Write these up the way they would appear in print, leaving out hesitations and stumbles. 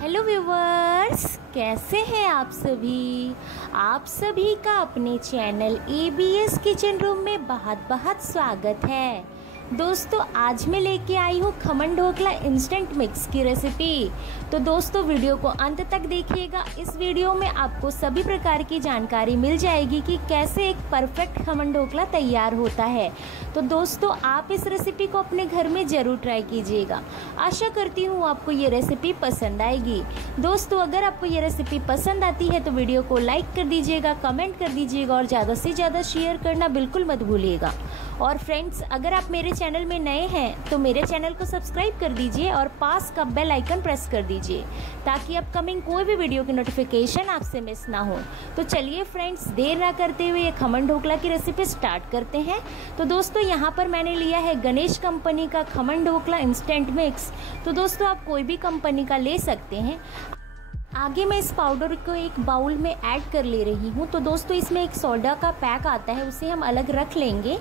Hello viewers, कैसे हैं आप सभी। आप सभी का अपने चैनल ABS किचन रूम में बहुत बहुत स्वागत है। दोस्तों, आज मैं लेके आई हूँ खमन ढोकला इंस्टेंट मिक्स की रेसिपी। तो दोस्तों, वीडियो को अंत तक देखिएगा। इस वीडियो में आपको सभी प्रकार की जानकारी मिल जाएगी कि कैसे एक परफेक्ट खमन ढोकला तैयार होता है। तो दोस्तों, आप इस रेसिपी को अपने घर में ज़रूर ट्राई कीजिएगा। आशा करती हूँ आपको ये रेसिपी पसंद आएगी। दोस्तों, अगर आपको ये रेसिपी पसंद आती है तो वीडियो को लाइक कर दीजिएगा, कमेंट कर दीजिएगा और ज़्यादा से ज़्यादा शेयर करना बिल्कुल मत भूलिएगा। और फ्रेंड्स, अगर आप मेरे चैनल में नए हैं तो मेरे चैनल को सब्सक्राइब कर दीजिए और पास का बेल आइकन प्रेस कर दीजिए ताकि अपकमिंग कोई भी वीडियो की नोटिफिकेशन आपसे मिस ना हो। तो चलिए फ्रेंड्स, देर ना करते हुए ये खमन ढोकला की रेसिपी स्टार्ट करते हैं। तो दोस्तों, यहाँ पर मैंने लिया है गणेश कंपनी का खमन ढोकला इंस्टेंट मिक्स। तो दोस्तों, आप कोई भी कंपनी का ले सकते हैं। आगे मैं इस पाउडर को एक बाउल में ऐड कर ले रही हूँ। तो दोस्तों, इसमें एक सोडा का पैक आता है, उसे हम अलग रख लेंगे।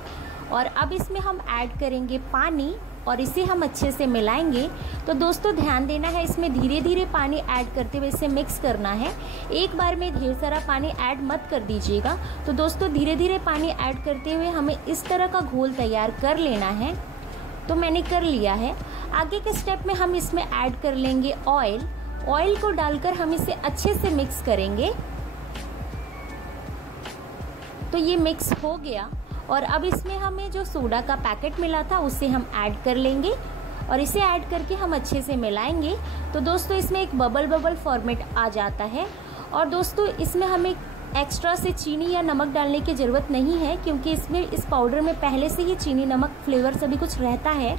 और अब इसमें हम ऐड करेंगे पानी और इसे हम अच्छे से मिलाएंगे। तो दोस्तों, ध्यान देना है, इसमें धीरे धीरे पानी ऐड करते हुए इसे मिक्स करना है। एक बार में ढेर सारा पानी ऐड मत कर दीजिएगा। तो दोस्तों, धीरे धीरे पानी ऐड करते हुए हमें इस तरह का घोल तैयार कर लेना है। तो मैंने कर लिया है। आगे के स्टेप में हम इसमें ऐड कर लेंगे ऑयल। ऑयल को डालकर हम इसे अच्छे से मिक्स करेंगे। तो ये मिक्स हो गया और अब इसमें हमें जो सोडा का पैकेट मिला था उसे हम ऐड कर लेंगे और इसे ऐड करके हम अच्छे से मिलाएंगे। तो दोस्तों, इसमें एक बबल फॉर्मेट आ जाता है। और दोस्तों, इसमें हमें एक्स्ट्रा से चीनी या नमक डालने की ज़रूरत नहीं है क्योंकि इसमें इस पाउडर में पहले से ही चीनी, नमक, फ्लेवर सभी कुछ रहता है।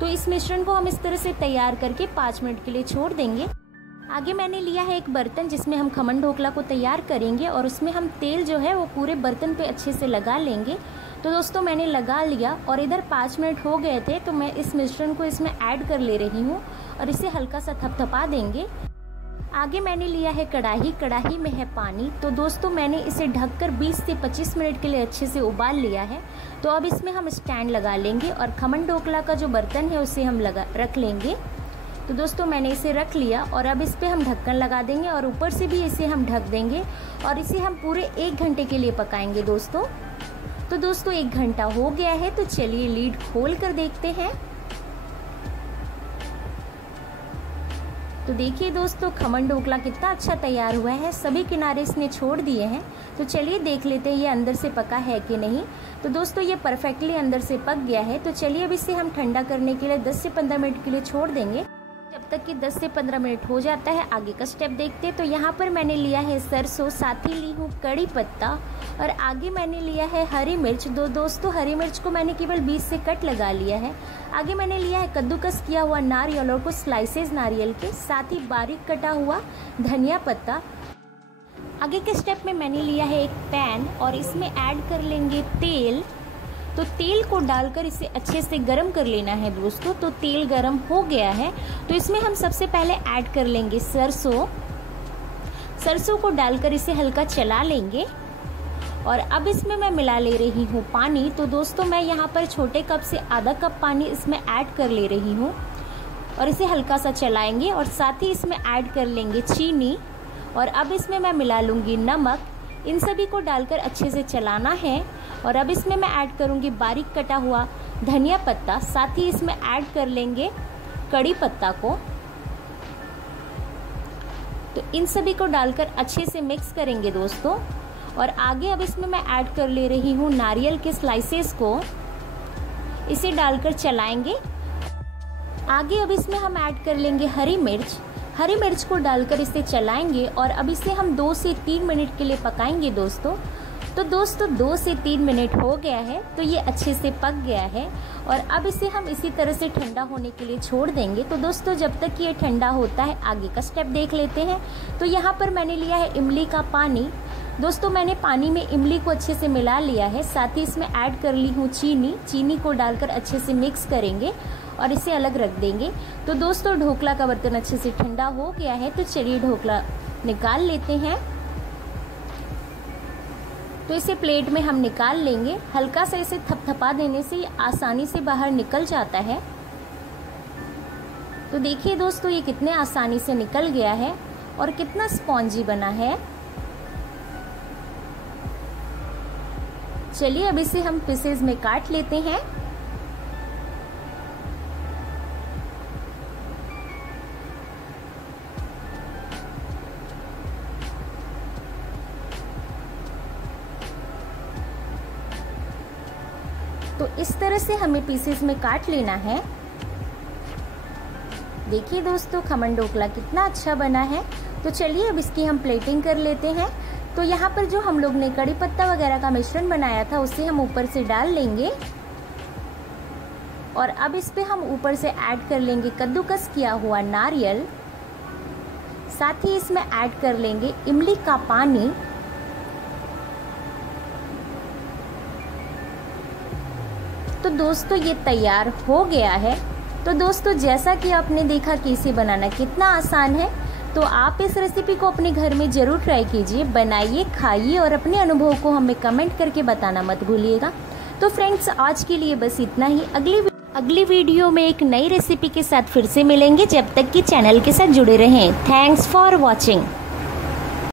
तो इस मिश्रण को हम इस तरह से तैयार करके 5 मिनट के लिए छोड़ देंगे। आगे मैंने लिया है एक बर्तन जिसमें हम खमन ढोकला को तैयार करेंगे और उसमें हम तेल जो है वो पूरे बर्तन पे अच्छे से लगा लेंगे। तो दोस्तों, मैंने लगा लिया और इधर 5 मिनट हो गए थे। तो मैं इस मिश्रण को इसमें ऐड कर ले रही हूँ और इसे हल्का सा थपथपा देंगे। आगे मैंने लिया है कढ़ाई में है पानी। तो दोस्तों, मैंने इसे ढककर 20 से 25 मिनट के लिए अच्छे से उबाल लिया है। तो अब इसमें हम स्टैंड लगा लेंगे और खमन ढोकला का जो बर्तन है उसे हम रख लेंगे। तो दोस्तों, मैंने इसे रख लिया और अब इस पर हम ढक्कन लगा देंगे और ऊपर से भी इसे हम ढक देंगे और इसे हम पूरे 1 घंटे के लिए पकाएंगे दोस्तों। तो दोस्तों, 1 घंटा हो गया है। तो चलिए लीड खोल कर देखते हैं। तो देखिए दोस्तों, खमन ढोकला कितना अच्छा तैयार हुआ है। सभी किनारे इसने छोड़ दिए हैं। तो चलिए देख लेते हैं ये अंदर से पका है कि नहीं। तो दोस्तों, ये परफेक्टली अंदर से पक गया है। तो चलिए अब इसे हम ठंडा करने के लिए 10 से 15 मिनट के लिए छोड़ देंगे। जब तक कि 10 से 15 मिनट हो जाता है, आगे का स्टेप देखते हैं। तो यहाँ पर मैंने लिया है सरसों, साथ ही ली हूँ कड़ी पत्ता और आगे मैंने लिया है हरी मिर्च। दोस्तों, हरी मिर्च को मैंने केवल 20 से कट लगा लिया है। आगे मैंने लिया है कद्दूकस किया हुआ नारियल और कुछ स्लाइसेस नारियल के, साथ ही बारीक कटा हुआ धनिया पत्ता। आगे के स्टेप में मैंने लिया है एक पैन और इसमें ऐड कर लेंगे तेल। तो तेल को डालकर इसे अच्छे से गरम कर लेना है दोस्तों। तो तेल गरम हो गया है। तो इसमें हम सबसे पहले ऐड कर लेंगे सरसों। सरसों को डालकर इसे हल्का चला लेंगे और अब इसमें मैं मिला ले रही हूँ पानी। तो दोस्तों, मैं यहाँ पर छोटे कप से आधा कप पानी इसमें ऐड कर ले रही हूँ और इसे हल्का सा चलाएंगे और साथ ही इसमें ऐड कर लेंगे चीनी और अब इसमें मैं मिला लूँगी नमक। इन सभी को डालकर अच्छे से चलाना है और अब इसमें मैं ऐड करूँगी बारीक कटा हुआ धनिया पत्ता, साथ ही इसमें ऐड कर लेंगे कड़ी पत्ता को। तो इन सभी को डालकर अच्छे से मिक्स करेंगे दोस्तों। और आगे अब इसमें मैं ऐड कर ले रही हूँ नारियल के स्लाइसेस को, इसे डालकर चलाएंगे। आगे अब इसमें हम ऐड कर लेंगे हरी मिर्च को डालकर इसे चलाएंगे और अब इसे हम 2 से 3 मिनट के लिए पकाएंगे दोस्तों। तो दोस्तों, 2 से 3 मिनट हो गया है। तो ये अच्छे से पक गया है और अब इसे हम इसी तरह से ठंडा होने के लिए छोड़ देंगे। तो दोस्तों, जब तक ये ठंडा होता है, आगे का स्टेप देख लेते हैं। तो यहाँ पर मैंने लिया है इमली का पानी। दोस्तों, मैंने पानी में इमली को अच्छे से मिला लिया है। साथ ही इसमें ऐड कर ली हूँ चीनी को डालकर अच्छे से मिक्स करेंगे और इसे अलग रख देंगे। तो दोस्तों, ढोकला का बर्तन अच्छे से ठंडा हो गया है। तो चलिए ढोकला निकाल लेते हैं। तो इसे प्लेट में हम निकाल लेंगे। हल्का सा इसे थपथपा देने से ये आसानी से बाहर निकल जाता है। तो देखिए दोस्तों, ये कितने आसानी से निकल गया है और कितना स्पॉन्जी बना है। चलिए अब इसे हम पीसेज में काट लेते हैं। तो इस तरह से हमें पीसेस में काट लेना है। देखिए दोस्तों, खमन ढोकला कितना अच्छा बना है। तो चलिए अब इसकी हम प्लेटिंग कर लेते हैं। तो यहाँ पर जो हम लोग ने कड़ी पत्ता वगैरह का मिश्रण बनाया था उसे हम ऊपर से डाल लेंगे और अब इस पे हम ऊपर से ऐड कर लेंगे कद्दूकस किया हुआ नारियल। साथ ही इसमें ऐड कर लेंगे इमली का पानी। तो दोस्तों ये तैयार हो गया है। तो दोस्तों जैसा कि आपने देखा कि इसे बनाना कितना आसान है, तो आप इस रेसिपी को अपने घर में ज़रूर ट्राई कीजिए, बनाइए, खाइए और अपने अनुभव को हमें कमेंट करके बताना मत भूलिएगा। तो फ्रेंड्स आज के लिए बस इतना ही। अगली वीडियो में एक नई रेसिपी के साथ फिर से मिलेंगे। जब तक कि चैनल के साथ जुड़े रहें। Thanks for watching.